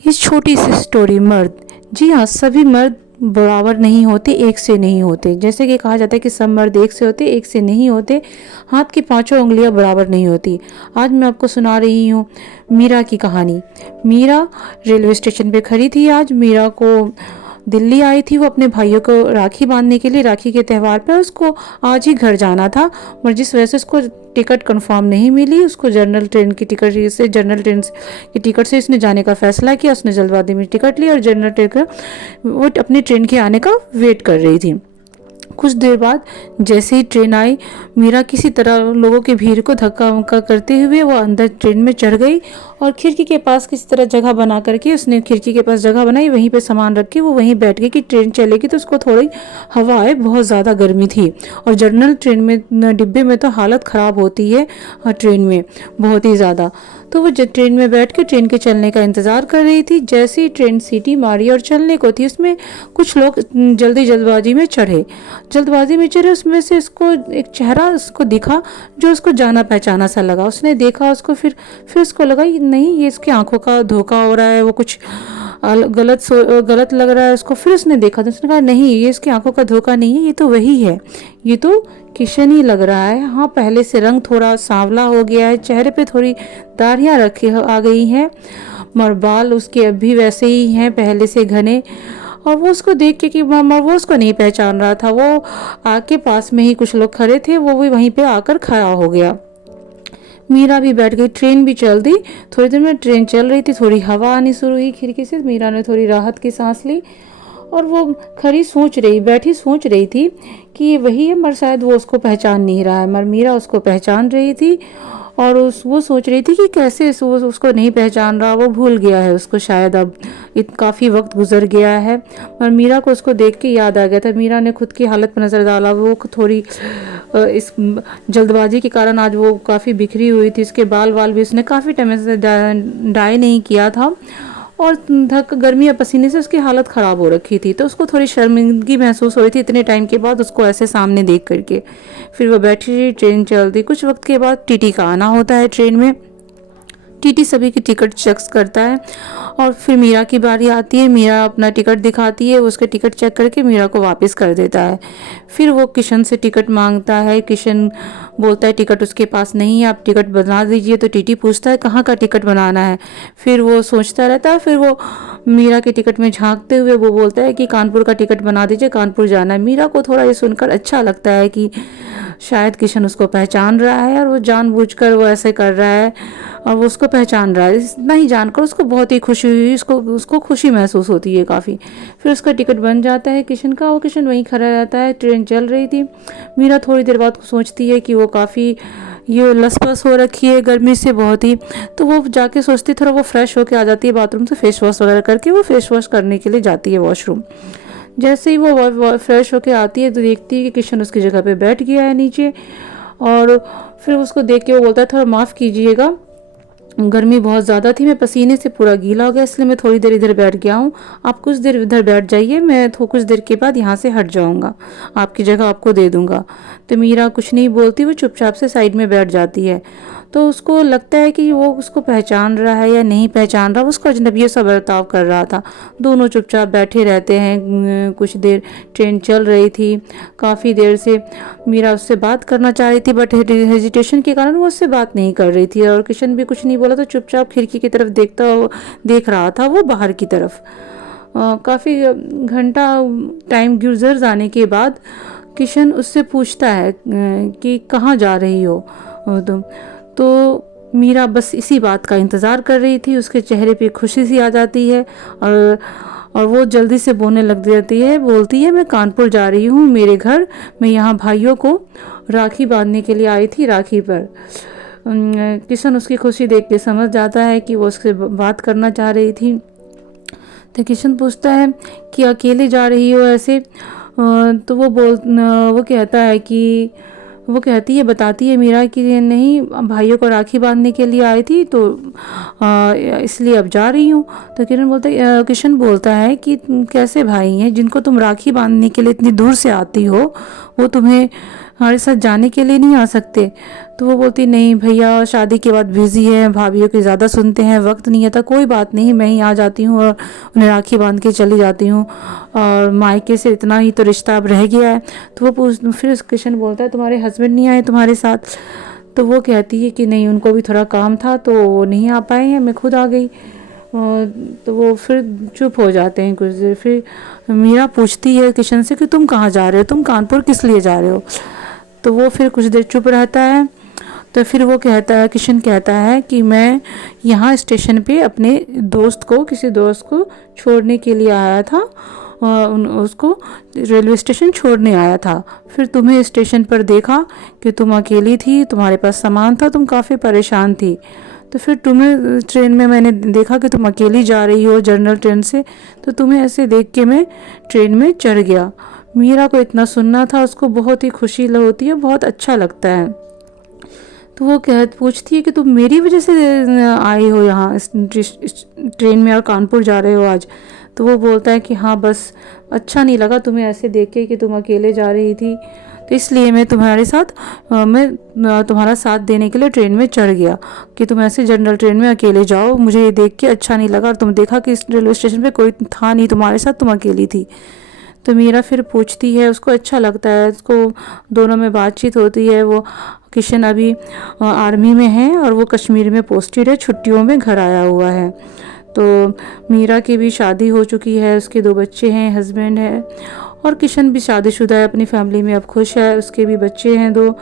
ये छोटी सी स्टोरी मर्द। जी हाँ, सभी मर्द बराबर नहीं होते, एक से नहीं होते। जैसे कि कहा जाता है कि सब मर्द एक से होते, एक से नहीं होते। हाथ की पांचों उंगलियां बराबर नहीं होती। आज मैं आपको सुना रही हूँ मीरा की कहानी। मीरा रेलवे स्टेशन पे खड़ी थी। आज मीरा को दिल्ली आई थी वो अपने भाइयों को राखी बांधने के लिए। राखी के त्यौहार पर उसको आज ही घर जाना था, पर जिस वजह से उसको टिकट कंफर्म नहीं मिली, उसको जनरल ट्रेन की टिकट से इसने जाने का फैसला किया। उसने जल्दबाजी में टिकट लिया और जनरल ट्रेन वो अपनी ट्रेन के आने का वेट कर रही थी। कुछ देर बाद जैसे ही ट्रेन आई, मीरा किसी तरह लोगों की भीड़ को धक्का मुक्का करते हुए वो अंदर ट्रेन में चढ़ गई और खिड़की के पास किसी तरह जगह बना करके उसने खिड़की के पास जगह बनाई, वहीं पे सामान रख के वो वहीं बैठ गई कि ट्रेन चलेगी तो उसको थोड़ी हवा आए। बहुत ज़्यादा गर्मी थी और जनरल ट्रेन में डिब्बे में तो हालत ख़राब होती है ट्रेन में बहुत ही ज़्यादा। तो वो ट्रेन में बैठ के ट्रेन के चलने का इंतज़ार कर रही थी। जैसे ही ट्रेन सीटी मारी और चलने को थी, उसमें कुछ लोग जल्दबाजी में चढ़े। उसमें से इसको एक चेहरा उसको दिखा जो उसको जाना पहचाना सा लगा। उसने देखा उसको, फिर उसको लगा नहीं, ये इसकी आंखों का धोखा हो रहा है, वो कुछ गलत लग रहा है उसको। फिर उसने देखा तो उसने कहा नहीं, ये इसकी आंखों का धोखा नहीं है, ये तो वही है, ये तो किशन ही लग रहा है। हाँ, पहले से रंग थोड़ा सांवला हो गया है, चेहरे पे थोड़ी दाढ़ियाँ रखी आ गई हैं, मगर बाल उसके अब भी वैसे ही हैं, पहले से घने। और वो उसको देख के कि वो उसको नहीं पहचान रहा था। वो आके पास में ही कुछ लोग खड़े थे, वो भी वहीं पे आकर खड़ा हो गया। मीरा भी बैठ गई। ट्रेन भी चल दी। थोड़ी देर में ट्रेन चल रही थी, थोड़ी हवा आनी शुरू हुई खिड़की से। मीरा ने थोड़ी राहत की सांस ली और वो बैठी सोच रही थी कि ये वही है, मगर शायद वो उसको पहचान नहीं रहा है। मगर मीरा उसको पहचान रही थी और वो सोच रही थी कि कैसे वो उसको नहीं पहचान रहा, वो भूल गया है उसको शायद। अब काफ़ी वक्त गुजर गया है। और मीरा को उसको देख के याद आ गया था। मीरा ने खुद की हालत पर नज़र डाला। वो थोड़ी इस जल्दबाजी के कारण आज वो काफ़ी बिखरी हुई थी। इसके बाल भी उसने काफ़ी टाइम से डाई नहीं किया था और गर्मी या पसीने से उसकी हालत ख़राब हो रखी थी। तो उसको थोड़ी शर्मिंदगी महसूस हो रही थी इतने टाइम के बाद उसको ऐसे सामने देख करके। फिर वो बैठी रही, ट्रेन चलती। कुछ वक्त के बाद टीटी का आना होता है ट्रेन में। टीटी सभी की टिकट चेक करता है और फिर मीरा की बारी आती है। मीरा अपना टिकट दिखाती है, उसके टिकट चेक करके मीरा को वापस कर देता है। फिर वो किशन से टिकट मांगता है। किशन बोलता है टिकट उसके पास नहीं है, आप टिकट बना दीजिए। तो टीटी पूछता है कहाँ का टिकट बनाना है। फिर वो सोचता रहता है। फिर वो मीरा के टिकट में झांकते हुए वो बोलता है कि कानपुर का टिकट बना दीजिए, कानपुर जाना है। मीरा को थोड़ा ये सुनकर अच्छा लगता है कि शायद किशन उसको पहचान रहा है और वो जानबूझकर वो ऐसे कर रहा है और वो उसको पहचान रहा है। इतना ही जानकर उसको बहुत ही खुशी हुई। उसको खुशी महसूस होती है काफ़ी। फिर उसका टिकट बन जाता है किशन का। वो किशन वहीं खड़ा रहता है। ट्रेन चल रही थी। मीरा थोड़ी देर बाद सोचती है कि वो काफ़ी ये लसपस हो रखी है गर्मी से बहुत ही। तो वो जाके सोचती थोड़ा वो फ्रेश होके आ जाती है बाथरूम से, फेस वॉश वगैरह करके वो फेस वॉश करने के लिए जाती है वॉशरूम। जैसे ही वो फ्रेश होके आती है तो देखती है कि किशन उसकी जगह पे बैठ गया है नीचे। और फिर उसको देख के वो बोलता है थोड़ा माफ़ कीजिएगा, गर्मी बहुत ज़्यादा थी, मैं पसीने से पूरा गीला हो गया, इसलिए मैं थोड़ी देर इधर बैठ गया हूँ। आप कुछ देर इधर बैठ जाइए, मैं कुछ देर के बाद यहाँ से हट जाऊँगा, आपकी जगह आपको दे दूँगा। तो मीरा कुछ नहीं बोलती, वो चुपचाप से साइड में बैठ जाती है। तो उसको लगता है कि वो उसको पहचान रहा है या नहीं पहचान रहा। उसको अजनबी सा बर्ताव कर रहा था। दोनों चुपचाप बैठे रहते हैं। कुछ देर ट्रेन चल रही थी। काफ़ी देर से मीरा उससे बात करना चाह रही थी, बट हेजिटेशन के कारण वो उससे बात नहीं कर रही थी। और किशन भी कुछ नहीं बोला, तो चुपचाप खिड़की की तरफ देख रहा था वो बाहर की तरफ। काफ़ी घंटा टाइम गुजर जाने के बाद किशन उससे पूछता है कि कहाँ जा रही हो तुम। तो मीरा बस इसी बात का इंतज़ार कर रही थी। उसके चेहरे पे खुशी सी आ जाती है और वो जल्दी से बोलने लग जाती है। बोलती है मैं कानपुर जा रही हूँ मेरे घर, मैं यहाँ भाइयों को राखी बांधने के लिए आई थी राखी पर। किशन उसकी खुशी देख के समझ जाता है कि वो उससे बात करना चाह रही थी। तो किशन पूछता है कि अकेले जा रही हो ऐसे। तो वो कहती है बताती है मीरा कि नहीं, भाइयों को राखी बांधने के लिए आई थी, तो इसलिए अब जा रही हूँ। तो किशन बोलता है कि कैसे भाई हैं जिनको तुम राखी बांधने के लिए इतनी दूर से आती हो, वो तुम्हें हमारे साथ जाने के लिए नहीं आ सकते? तो वो बोलती नहीं भैया शादी के बाद बिजी है, भाभीियों की ज़्यादा सुनते हैं, वक्त नहीं है। तो कोई बात नहीं, मैं ही आ जाती हूँ और उन्हें राखी बांध के चली जाती हूँ, और मायके से इतना ही तो रिश्ता अब रह गया है। तो वो फिर किशन बोलता है तुम्हारे हस्बैंड नहीं आए तुम्हारे साथ? तो वो कहती है कि नहीं, उनको भी थोड़ा काम था तो वो नहीं आ पाए हैं, मैं खुद आ गई। तो वो फिर चुप हो जाते हैं कुछ देर। फिर मीरा पूछती है किशन से कि तुम कहाँ जा रहे हो, तुम कानपुर किस लिए जा रहे हो? तो वो फिर कुछ देर चुप रहता है। तो फिर वो कहता है, किशन कहता है कि मैं यहाँ स्टेशन पे अपने किसी दोस्त को छोड़ने के लिए आया था, उसको रेलवे स्टेशन छोड़ने आया था। फिर तुम्हें स्टेशन पर देखा कि तुम अकेली थी, तुम्हारे पास सामान था, तुम काफ़ी परेशान थी। तो फिर तुम्हें ट्रेन में मैंने देखा कि तुम अकेली जा रही हो जनरल ट्रेन से, तो तुम्हें ऐसे देख के मैं ट्रेन में चढ़ गया। मीरा को इतना सुनना था, उसको बहुत ही खुशी होती है, बहुत अच्छा लगता है। तो वो पूछती है कि तुम मेरी वजह से आई हो यहाँ इस ट्रेन में और कानपुर जा रहे हो आज? तो वो बोलता है कि हाँ, बस अच्छा नहीं लगा तुम्हें ऐसे देख के कि तुम अकेले जा रही थी, तो इसलिए मैं तुम्हारा साथ देने के लिए ट्रेन में चढ़ गया कि तुम ऐसे जनरल ट्रेन में अकेले जाओ। मुझे ये देख के अच्छा नहीं लगा, और तुम देखा कि इस रेलवे स्टेशन पे कोई था नहीं तुम्हारे साथ, तुम अकेली थी। तो मीरा फिर पूछती है, उसको अच्छा लगता है, उसको दोनों में बातचीत होती है। वो किशन अभी आर्मी में है और वो कश्मीर में पोस्टेड है, छुट्टियों में घर आया हुआ है। तो मीरा की भी शादी हो चुकी है, उसके 2 बच्चे हैं, हस्बैंड है, और किशन भी शादीशुदा है, अपनी फैमिली में अब खुश है, उसके भी बच्चे हैं 2।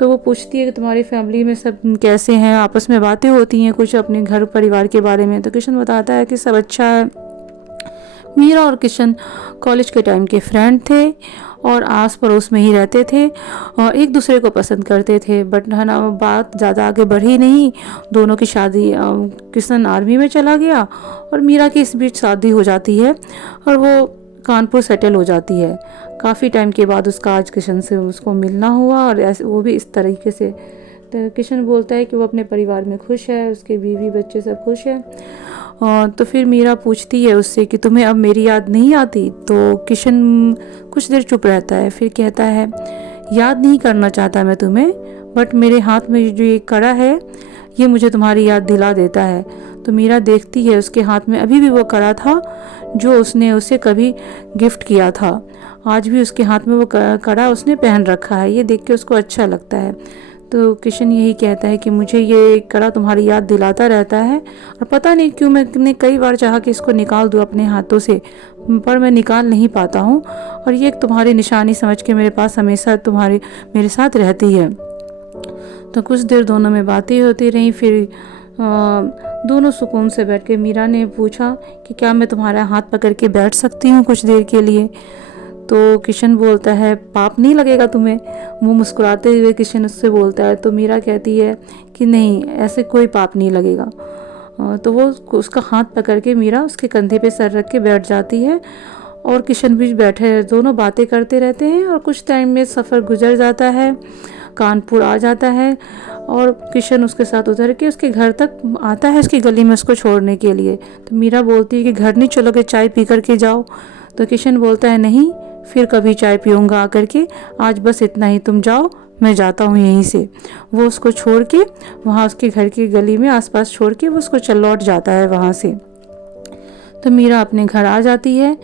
तो वो पूछती है कि तुम्हारी फैमिली में सब कैसे हैं, आपस में बातें होती हैं कुछ अपने घर परिवार के बारे में? तो किशन बताता है कि सब अच्छा है। मीरा और किशन कॉलेज के टाइम के फ्रेंड थे और आस पड़ोस में ही रहते थे और एक दूसरे को पसंद करते थे, बट है ना, बात ज़्यादा आगे बढ़ी नहीं। दोनों की शादी, किशन आर्मी में चला गया और मीरा की इस बीच शादी हो जाती है और वो कानपुर सेटल हो जाती है। काफ़ी टाइम के बाद उसका आज किशन से उसको मिलना हुआ, और ऐसे वो भी इस तरीके से। तो किशन बोलता है कि वो अपने परिवार में खुश है, उसके बीवी बच्चे सब खुश है। तो फिर मीरा पूछती है उससे कि तुम्हें अब मेरी याद नहीं आती? तो किशन कुछ देर चुप रहता है, फिर कहता है याद नहीं करना चाहता मैं तुम्हें, बट मेरे हाथ में जो ये कड़ा है ये मुझे तुम्हारी याद दिला देता है। तो मीरा देखती है उसके हाथ में अभी भी वो कड़ा था जो उसने उसे कभी गिफ्ट किया था, आज भी उसके हाथ में वो कड़ा उसने पहन रखा है। ये देख के उसको अच्छा लगता है। तो किशन यही कहता है कि मुझे ये कड़ा तुम्हारी याद दिलाता रहता है, और पता नहीं क्यों मैंने कई बार चाहा कि इसको निकाल दूँ अपने हाथों से, पर मैं निकाल नहीं पाता हूँ, और ये तुम्हारी निशानी समझ के मेरे पास हमेशा मेरे साथ रहती है। तो कुछ देर दोनों में बातें होती रहीं। फिर दोनों सुकून से बैठ के मीरा ने पूछा कि क्या मैं तुम्हारा हाथ पकड़ के बैठ सकती हूँ कुछ देर के लिए? तो किशन बोलता है पाप नहीं लगेगा तुम्हें? वो मुस्कुराते हुए किशन उससे बोलता है। तो मीरा कहती है कि नहीं, ऐसे कोई पाप नहीं लगेगा। तो वो उसका हाथ पकड़ के मीरा उसके कंधे पे सर रख के बैठ जाती है, और किशन भी बैठे, दोनों बातें करते रहते हैं। और कुछ टाइम में सफ़र गुजर जाता है, कानपुर आ जाता है, और किशन उसके साथ उतर के उसके घर तक आता है, उसकी गली में उसको छोड़ने के लिए। तो मीरा बोलती है कि घर नहीं चलोगे, चाय पी कर के जाओ? तो किशन बोलता है नहीं, फिर कभी चाय पीऊँगा आकर के, आज बस इतना ही, तुम जाओ, मैं जाता हूँ यहीं से। वो उसको छोड़ के वहाँ उसके घर की गली में आसपास छोड़ के वो उसको लौट जाता है वहाँ से। तो मीरा अपने घर आ जाती है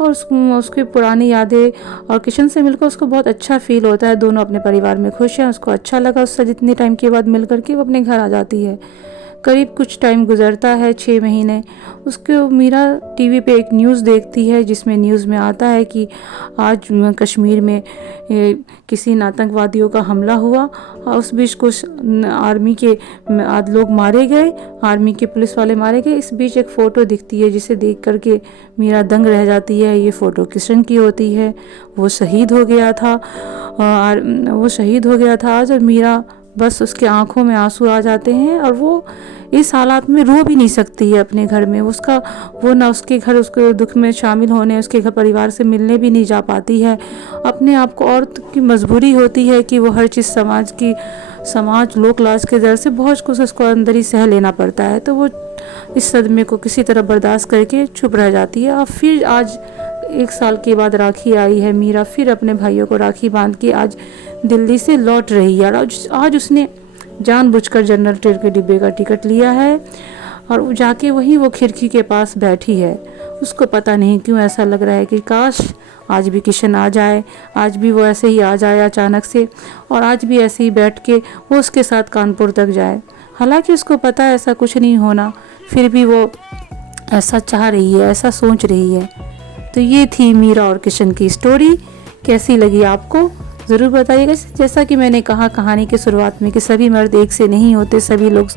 और उसकी पुरानी यादें, और किशन से मिलकर उसको बहुत अच्छा फील होता है। दोनों अपने परिवार में खुश हैं, उसको अच्छा लगा उससे जितने टाइम के बाद मिल करके वो अपने घर आ जाती है। करीब कुछ टाइम गुजरता है, 6 महीने। उसको मीरा टीवी पे एक न्यूज़ देखती है जिसमें न्यूज़ में आता है कि आज कश्मीर में किसी आतंकवादियों का हमला हुआ, और उस बीच कुछ आर्मी के लोग मारे गए, आर्मी के पुलिस वाले मारे गए। इस बीच एक फ़ोटो दिखती है जिसे देख करके मीरा दंग रह जाती है। ये फ़ोटो किशन की होती है, वो शहीद हो गया था, आज, और मीरा बस उसके आंखों में आंसू आ जाते हैं, और वो इस हालात में रो भी नहीं सकती है अपने घर में। वो ना उसके घर उसके दुख में शामिल होने, उसके घर परिवार से मिलने भी नहीं जा पाती है। अपने आप को, औरत की मजबूरी होती है कि वो हर चीज़ समाज लोक लाज के डर से बहुत कुछ उसको अंदर ही सह लेना पड़ता है। तो वो इस सदमे को किसी तरह बर्दाश्त करके चुप रह जाती है। और फिर आज 1 साल के बाद राखी आई है। मीरा फिर अपने भाइयों को राखी बांध के आज दिल्ली से लौट रही है। आज उसने जानबूझकर जनरल ट्रेन के डिब्बे का टिकट लिया है और जाके वहीं वो खिड़की के पास बैठी है। उसको पता नहीं क्यों ऐसा लग रहा है कि काश आज भी किशन आ जाए, आज भी वो ऐसे ही आ जाए अचानक से और आज भी ऐसे ही बैठ के वो उसके साथ कानपुर तक जाए। हालांकि उसको पता है ऐसा कुछ नहीं होना, फिर भी वो ऐसा चाह रही है, ऐसा सोच रही है। तो ये थी मीरा और किशन की स्टोरी। कैसी लगी आपको ज़रूर बताइएगा। जैसा कि मैंने कहा कहानी के शुरुआत में कि सभी मर्द एक से नहीं होते, सभी लोग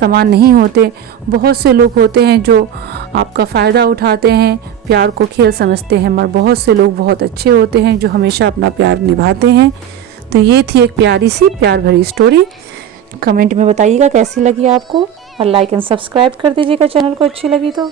समान नहीं होते। बहुत से लोग होते हैं जो आपका फ़ायदा उठाते हैं, प्यार को खेल समझते हैं, मगर बहुत से लोग बहुत अच्छे होते हैं जो हमेशा अपना प्यार निभाते हैं। तो ये थी एक प्यारी सी प्यार भरी स्टोरी। कमेंट में बताइएगा कैसी लगी आपको और लाइक एंड सब्सक्राइब कर दीजिएगा चैनल को अच्छी लगी तो।